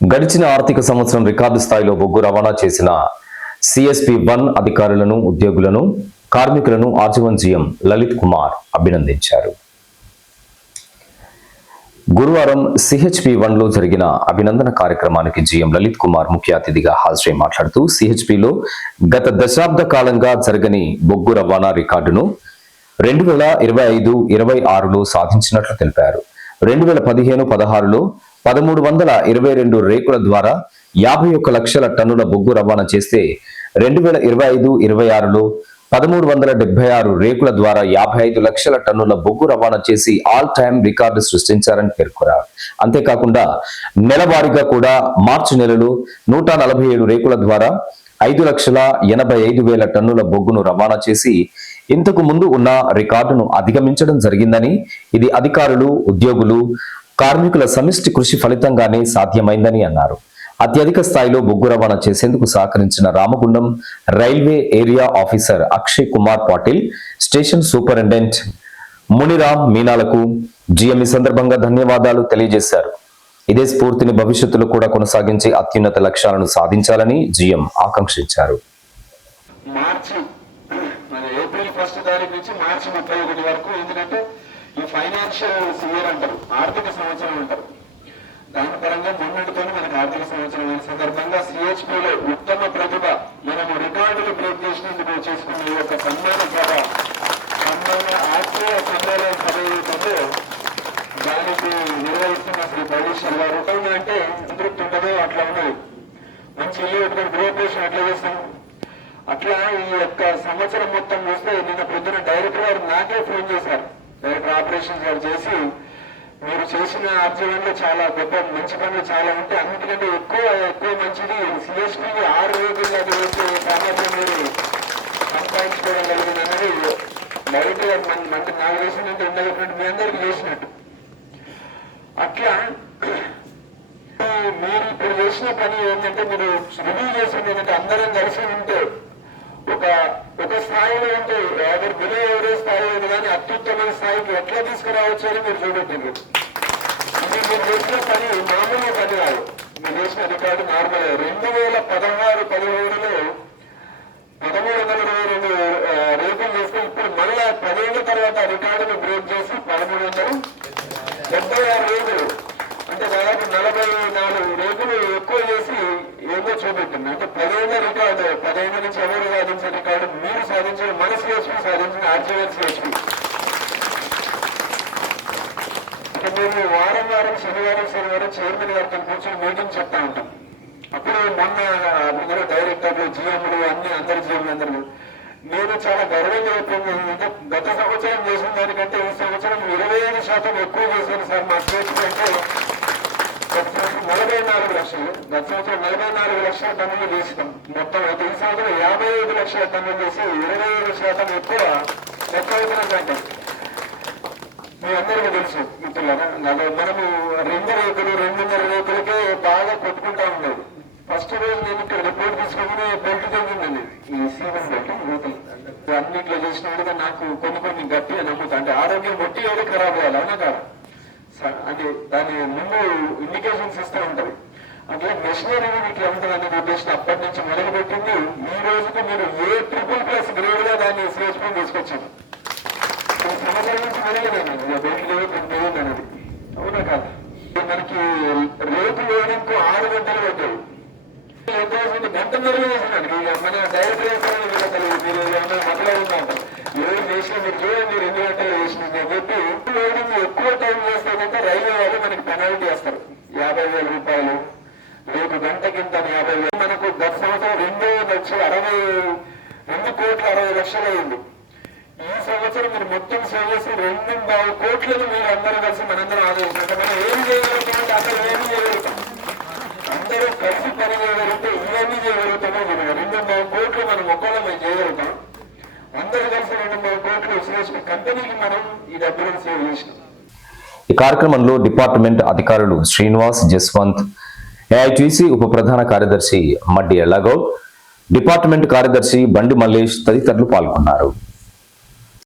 గడిచిన ఆర్థిక సంవత్సరం రికార్డు స్థాయిలో బొగ్గు రవాణా చేసిన CSP1 అధికారులను, ఉద్యోగులను, కార్మికులను ఆజీవన్ జీఎం లలిత్ కుమార్ అభినందించారు. గురువారం CHP1లో జరిగిన అభినందన కార్యక్రమానికి జీఎం లలిత్ కుమార్ ముఖ్య అతిథిగా హాజరై మాట్లాడుతూ CHPలో గత దశాబ్ద కాలంగా జరగని బొగ్గు రవాణా రికార్డును 2025-26లో సాధించినట్లు తెలిపారు. 2015-16లో 1322 రేకుల ద్వారా 51 లక్షల టన్నుల బొగ్గు రవాణా చేస్తే 2025-26లో 1376 రేకుల ద్వారా 55 లక్షల టన్నుల బొగ్గు రవాణా చేసి ఆల్ టైమ్ రికార్డు సృష్టించారని పేర్కొన్నారు. అంతేకాకుండా నెలవారీగా కూడా మార్చి నెలలో 147 రేకుల ద్వారా 5,85,000 టన్నుల బొగ్గును రవాణా చేసి ఇంతకు ముందు ఉన్న రికార్డును అధిగమించడం జరిగిందని, ఇది అధికారులు, ఉద్యోగులు, కార్మికుల సమిష్టి కృషి ఫలితంగానే సాధ్యమైందని అన్నారు. అత్యధిక స్థాయిలో బొగ్గు రవాణా చేసేందుకు సహకరించిన Ramagundam railway area officer Akshay Kumar Patil, station superintendent Muniram మీనాలకు జీఎం ఈ సందర్భంగా ధన్యవాదాలు తెలియజేశారు. ఇదే స్ఫూర్తిని భవిష్యత్తులో కూడా కొనసాగించి అత్యున్నత లక్ష్యాలను సాధించాలని జీఎం ఆకాంక్షించారు. ఏప్రిల్ 1 తారీఖు నుంచి మార్చి 31 వరకు, ఎందుకంటే ఈ ఫైనాన్షియల్ ఇయర్ అంటారు, ఆర్థిక సంవత్సరం అంటారు. దాని పరంగా మొన్నటితో మనకు ఆర్థిక సంవత్సరం అయిన సందర్భంగా CHPలో ఉత్తమ ప్రతిభ మనము రికార్డులు బ్రేక్ చేసినందుకు చేసుకున్న ఈ యొక్క సన్మాన సభ, ఆత్మీయ సమ్మేళన సభ ఏదైతే దానికి నిర్వహిస్తున్న శ్రీ బలీశ్వర్ గారు అంటే సంతృప్తి ఉంటుందో అట్లా ఉన్నది. మంచి ఇల్లు పెట్టుకుని గృహప్రవేశం ఎట్లా చేస్తాం, అట్లా ఈ యొక్క సంవత్సరం మొత్తం చూస్తే నిన్న పొద్దున డైరెక్టర్ గారు నాకే ఫోన్ చేశారు. డైరెక్టర్ ఆపరేషన్స్ గారు చేసి, మీరు చేసిన ఆర్జీవన్లో చాలా గొప్ప మంచి పనులు చాలా ఉంటే అన్నిటికంటే ఎక్కువ మంచిది CHPకి 6 రోజుల్లో అది వేసే సామర్థ్యం మీరు సంపాదించుకోవడం కలిగింది అనేది డైరెక్ట్ గా మనకి నాకు చేసినట్టు ఉండేటువంటి మీ అందరికి చేసినట్టు. అట్లా మీరు ఇప్పుడు చేసిన పని ఏంటంటే, మీరు రివ్యూ చేసింది ఏంటంటే, అందరం కలిసి ఉంటే ఒక స్థాయిలో ఉంటే బిలో ఎవరేజ్ స్థాయి ఉంది, కానీ అత్యుత్తమైన స్థాయికి ఎట్లా తీసుకురావచ్చు అని మీరు చూపెట్టింది. ఇది మీరు చేసిన పని మామూలు పని కాదు. మీరు చేసిన రికార్డు నార్మల్ 2016-17లో 1322 రేకులు చేస్తే ఇప్పుడు మళ్ళా 10 ఏళ్ల తర్వాత రికార్డును బ్రేక్ చేసి 1376 రేకులు, అంటే దాదాపు 44 రేకులు ఎక్కువ చేసి ఏదో చూపెట్టింది. అంటే 10 ఏళ్ల రికార్డు, 10 ఏళ్ల నుంచి ఎవరు సాధించిన రికార్డు మీరు సాధించిన, మన CHP సాధించిన ఆర్జీవన్ CHP. అంటే మేము వారం శనివారం చైర్మన్ గారితో కూర్చొని మీటింగ్ చెప్తా ఉంటాం. అప్పుడు మొన్న అందరూ డైరెక్టర్లు, జీఎంలు, అందరు జీఎంలు అందరూ నేను చాలా గర్వంగా చెప్పింది ఏంటంటే, గత సంవత్సరం చేసిన దానికంటే ఈ సంవత్సరం 25% ఎక్కువ చేశాను సార్ మా CHP. అంటే 44 లక్షలు, గత సంవత్సరం 44 లక్షల టన్నులు చేసినాం మొత్తం. అయితే ఈ సంవత్సరం 55 లక్షల టన్నులు చేసి 25% ఎక్కువ అవుతున్నదంటే మీ అందరికీ తెలుసు మిత్రులారా. మనము 2 రేకులు 2.5 రేకులకే బాగా కొట్టుకుంటా ఉండేది. ఫస్ట్ రోజు నేను ఇక్కడ రిపోర్ట్ తీసుకుని బెల్ట్ తగ్గిందండి, ఈ సీజన్ బెల్ట్ రేకులు అన్నింటిలో చేసినట్టుగా నాకు కొన్ని గట్టిగా నమ్ముతా. అంటే ఆరోగ్యం బట్టి ఏదో ఖరాబ్ అవ్వాలి, అవునా కాదు అంటే దాని ముందు ఇండికేషన్స్ ఇస్తూ ఉంటది. అట్లా మెషినరీ ఇట్లా ఉంటుంది అనేది ఉద్దేశం అప్పటి నుంచి మొదలుపెట్టింది. ఈ రోజుకి మీరు A++ గ్రేడ్ గా దాన్ని CHP తీసుకొచ్చాను. సంవత్సరం నుంచి మొదలైంది బెల్ట్ పెరిగింది అనేది, అవునా కాదు. మనకి రేపు వేయడానికి 6 గంటలు పట్టాయి, గంటన్నరలో చేసినాడు. మన డైరెక్టర్ మీరు మొదలవుతుందంట ఏం చేసినా మీరు చూడండి 2 గంటలు చేసినది అని చెప్పి లోడింగ్ ఎక్కువ టైం చేస్తే రైల్వే వాళ్ళు మనకి పెనాల్టీ వేస్తారు 50,000 రూపాయలు, రేపు గంటకింత 50,000. మనకు గత సంవత్సరం 2,60,00,000 అయింది. ఈ సంవత్సరం మీరు మొత్తం సేవ్ చేసి 2.5 కోట్లను మీరు అందరూ కలిసి మనందరం ఆలోచించారు. మనం ఏమి చేయగలుగుతామంటే అసలు ఏమి చేయగలుగుతాం, అందరూ కలిసి పని చేయగలిగితే ఇవన్నీ చేయగలుగుతామో. 2.5 కోట్లు మనం ఒక్కలో మేము చేయగలుగుతాం. అందరూ కలిసి 2.5 కోట్లు CHP కంపెనీకి మనం ఈ డబ్బులను సేవ్ చేసినాం. ఈ కార్యక్రమంలో డిపార్ట్మెంట్ అధికారులు శ్రీనివాస్, జస్వంత్, AITC ఉప ప్రధాన కార్యదర్శి మడ్డి ఎల్లగౌడ్, డిపార్ట్మెంట్ కార్యదర్శి బండి మల్లేష్ తదితరులు పాల్గొన్నారు.